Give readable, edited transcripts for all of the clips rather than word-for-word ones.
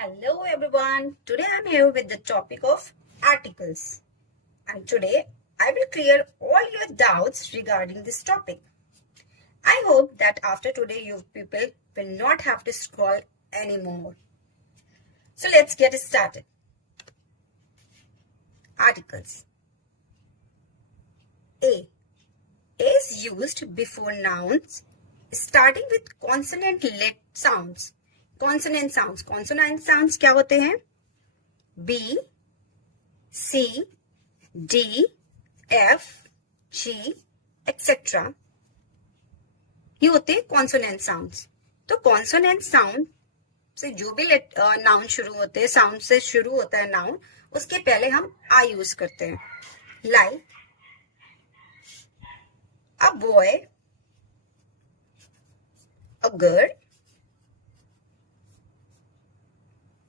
Hello everyone. Today I'm here with the topic of articles. And today I will clear all your doubts regarding this topic. I hope that after today you people will not have to scroll anymore. So let's get started. Articles. A is used before nouns starting with consonant-led sounds. Consonant sounds क्या होते हैं? B, C, D, F, G, etc. ये होते हैं consonant sounds. तो consonant sound से जो भी नाउन शुरू होते हैं, साउंड से शुरू होता है नाउन, उसके पहले हम आ यूज करते हैं. Like a boy, a girl,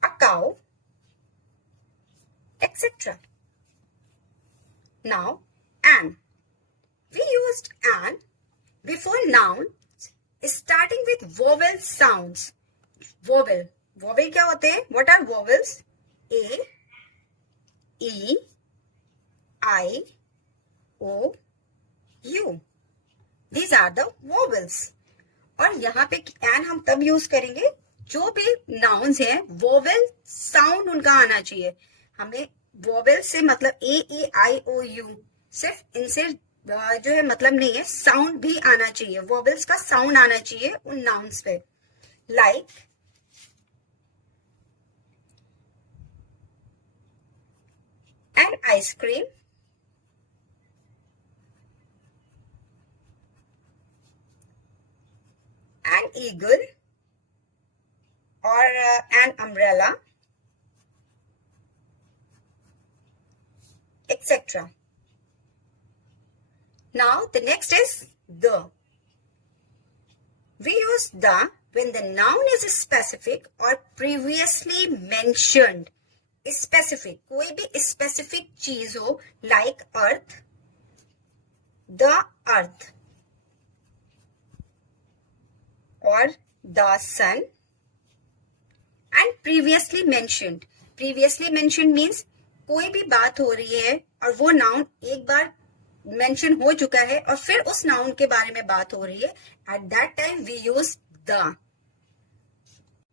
a cow, etc. Now, an. We used an before nouns starting with vowel sounds. Vowel क्या होते हैं? What are vowels? A, E, I, O, U. These are the vowels. और यहाँ पे N हम तब use करेंगे जो भी नाउन्स हैं वोवेल साउंड उनका आना चाहिए. हमें वोवेल से मतलब ए ई आई ओ यू सिर्फ इनसे जो है मतलब नहीं है, साउंड भी आना चाहिए, वोवेल्स का साउंड आना चाहिए उन नाउन्स पे. Like an ice cream, an eagle, or an umbrella, etc. Now the next is the. We use the when the noun is specific or previously mentioned. Specific, कोई भी specific चीज हो, like earth, the earth, or the sun, and previously mentioned. Previously mentioned means कोई भी बात हो रही है और वो नाउन एक बार मेंशन हो चुका है और फिर उस नाउन के बारे में बात हो रही है. At that time we use the.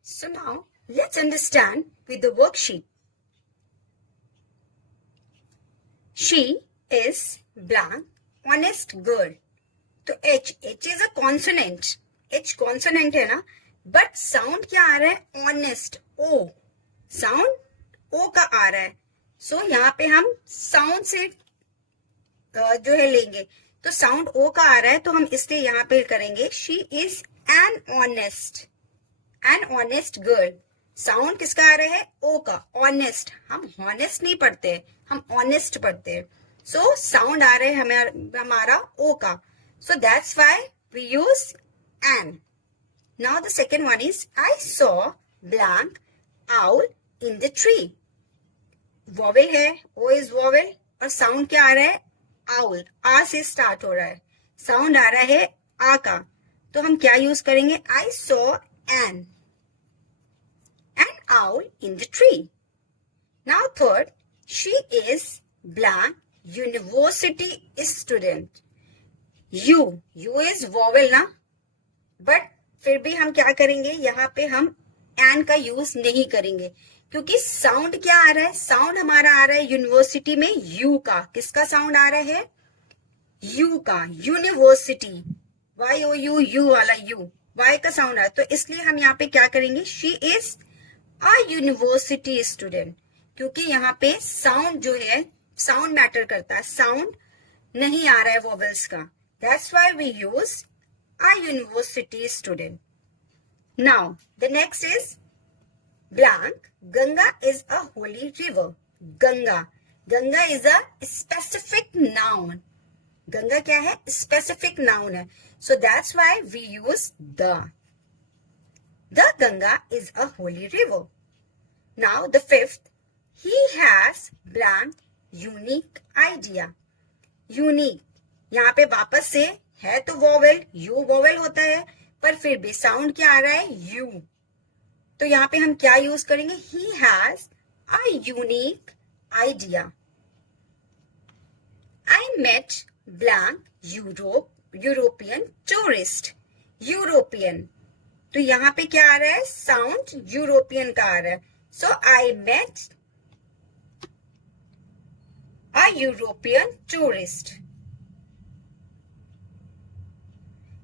So now let's understand with the worksheet. She is blank honest girl. तो H is a consonant. H consonant है ना, बट साउंड क्या आ रहा है? ऑनेस्ट. ओ साउंड ओ का आ रहा है. सो यहाँ पे हम साउंड से जो है लेंगे, तो साउंड ओ का आ रहा है तो हम इसलिए यहाँ पे करेंगे she is an honest girl. Sound किसका आ रहा है? ओ का. ऑनेस्ट, हम हॉनेस्ट नहीं पढ़ते हैं, हम ऑनेस्ट पढ़ते हैं. सो साउंड आ रहा है हमारा ओ का. So that's why we use an. Now the second one is I saw blank owl in the tree. Vowel है, O is vowel और sound क्या आ रहा है? Owl. आ से start हो रहा है. Sound आ रहा है आ का. तो हम क्या use करेंगे? I saw an owl in the tree. Now third, she is blank university student. U is vowel ना, बट फिर भी हम क्या करेंगे, यहाँ पे हम एन का यूज नहीं करेंगे क्योंकि साउंड क्या आ रहा है? साउंड हमारा आ रहा है यूनिवर्सिटी में यू का. किसका साउंड आ रहा है? यू का. University, Y O U, U वाला यू, वाई का साउंड आ रहा है. तो इसलिए हम यहाँ पे क्या करेंगे? She is a university student, क्योंकि यहाँ पे साउंड जो है, साउंड मैटर करता है, साउंड नहीं आ रहा है वोवेल्स का. That's why we use a university student. Now the next is blank Ganga is a holy river. Ganga is a specific noun. Ganga क्या है? Specific noun है. So that's why we use the. The Ganga is a holy river. Now the fifth, he has blank unique idea. Unique, यहाँ पे वापस से है तो vowel, you vowel होता है, पर फिर भी साउंड क्या आ रहा है? यू. तो यहाँ पे हम क्या यूज करेंगे? He has a unique idea. I met blank European tourist. European, तो यहाँ पे क्या आ रहा है? साउंड यूरोपियन का आ रहा है। So I met a European tourist.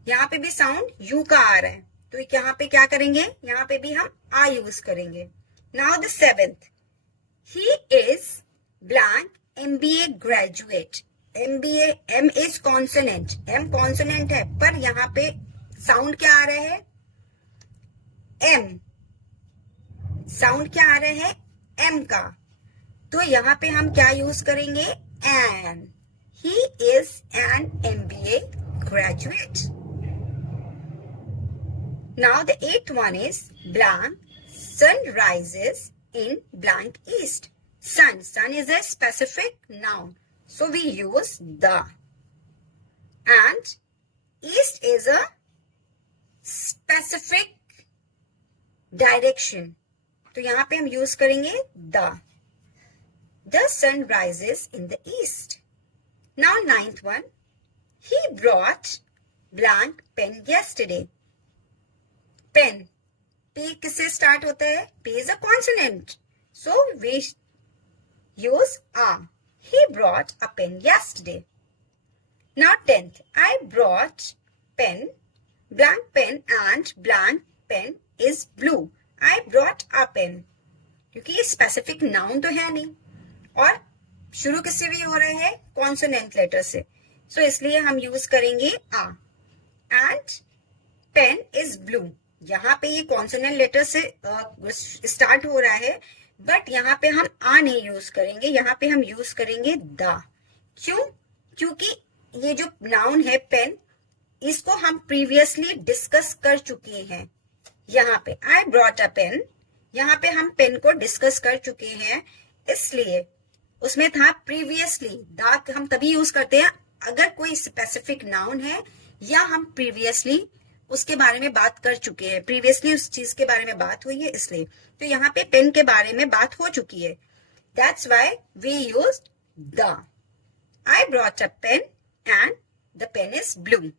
यहाँ पे भी साउंड यू का आ रहा है, तो यहाँ पे क्या करेंगे? यहाँ पे भी हम आ यूज करेंगे। Now the 7th, he is blank MBA graduate. MBA, M is consonant, M consonant है, पर यहाँ पे साउंड क्या आ रहा है? M। साउंड क्या आ रहा है? M का, तो यहाँ पे हम क्या यूज करेंगे? An. He is an MBA graduate. Now the 8th one is blank. Sun rises in blank east. Sun. Sun is a specific noun, so we use the. And east is a specific direction, तो यहाँ पे हम use करेंगे the. The sun rises in the east. Now 9th one. He brought blank pen yesterday. Pen, P किससे start होता है? P is a consonant, so we use a. He brought a pen yesterday. Now 10th, I brought pen, blank pen and blank pen is blue. I brought a pen, क्योंकि ये specific noun तो है नहीं और शुरू किससे भी हो रहे हैं? कॉन्सोनेंट लेटर से, सो इसलिए हम यूज करेंगे आ. एंड पेन इज ब्लू, यहाँ पे ये कॉन्सोनेंट लेटर से स्टार्ट हो रहा है, बट यहाँ पे हम आ नहीं यूज करेंगे, यहाँ पे हम यूज करेंगे द. क्यों? क्योंकि ये जो नाउन है पेन, इसको हम प्रीवियसली डिस्कस कर चुके हैं. यहाँ पे आई ब्रॉट अ पेन, यहाँ पे हम पेन को डिस्कस कर चुके हैं, इसलिए उसमें था प्रीवियसली. द हम तभी यूज करते हैं अगर कोई स्पेसिफिक नाउन है या हम प्रीवियसली उसके बारे में बात कर चुके हैं, प्रीवियसली उस चीज के बारे में बात हुई है, इसलिए. तो यहाँ पे पेन के बारे में बात हो चुकी है, that's why we used the. I brought a pen and the pen is blue.